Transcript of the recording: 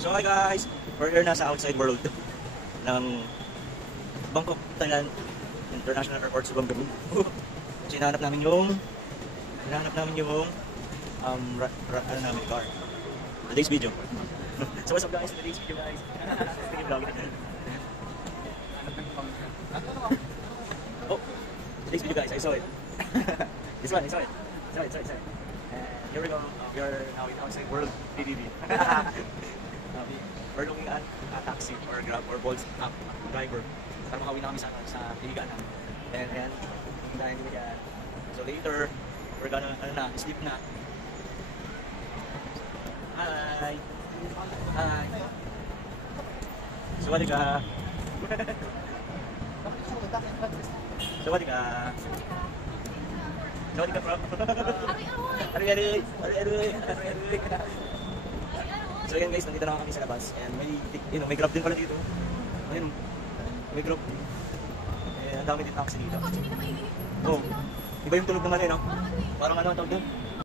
So hi guys, we're here na sa outside world ng Bangkok, Thailand International Airport sa Bangkok. So hinahanap namin yung ano namin, car. Today's video. So what's up guys, today's video guys. Sige vlog. Oh, today's video guys, I saw it. This one, I saw it. And here we go. We are now in outside world PBB. We're looking at a taxi or Grab or Bolt app driver para makawin na kami sa piligan namin. And ayan, dahil nila yan. So later, we're gonna, sleep na. Hi! Hi! Sawadee ka! Sawadee ka! Sawadee ka bro! Aroy! So yan guys, nandito na kami sa labas and may Grab din pala dito. Ayun, may Grab. Eh, ang dami din taxi dito. Oh, iba yung tulog ng ano, no? Parang ano ang tawag doon?